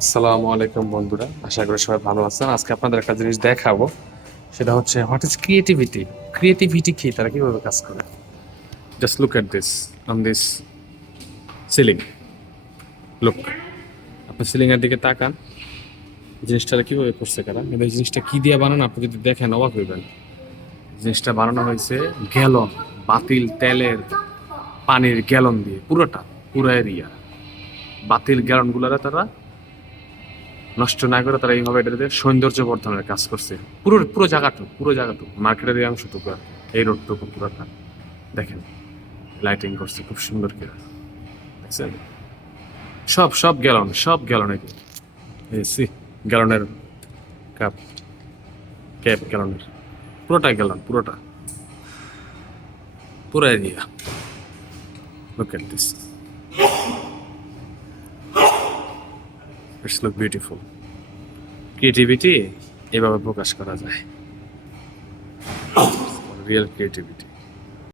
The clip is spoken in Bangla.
আসসালামু আলাইকুম বন্ধুরা, আশা করি সবাই ভালো আছেন। আজকে আপনাদের একটা জিনিস দেখাবো, সেটা হচ্ছে হোয়াট ইজ ক্রিয়েটিভিটি। ক্রিয়েটিভিটি কি, তারা কিভাবে কাজ করে। Just look at this, on this ceiling. Look, আপনি সিলিং এর দিকে তাকান, জিনিসটা কিভাবে করছে কারা। কিন্তু এই জিনিসটা কি দিয়ে বানানো, আপনি যদি দেখেন অবাক হইবেন। জিনিসটা বানানো হয়েছে গ্যালন, বাতিল তেলের পানির গ্যালন দিয়ে, পুরো এরিয়া বাতিল গ্যালন গুলারা তারা নষ্ট না করে তারা এইভাবে এটাতে সৌন্দর্য বর্ধনের কাজ করছে। পুরো পুরো জায়গাটুকু মার্কেটের এই অংশটুকু আর এই রোডটুকু পুরোটা দেখেন, লাইটিং করছে খুব সুন্দর করে, দেখছেন? সব গ্যালন এসি গ্যালনের কাপ, ক্যাপ গ্যালনের, পুরোটা গ্যালন, পুরো area. Look at this, it's look beautiful. Creativity এভাবে প্রকাশ করা যায়, রিয়েল ক্রিয়েটিভিটি।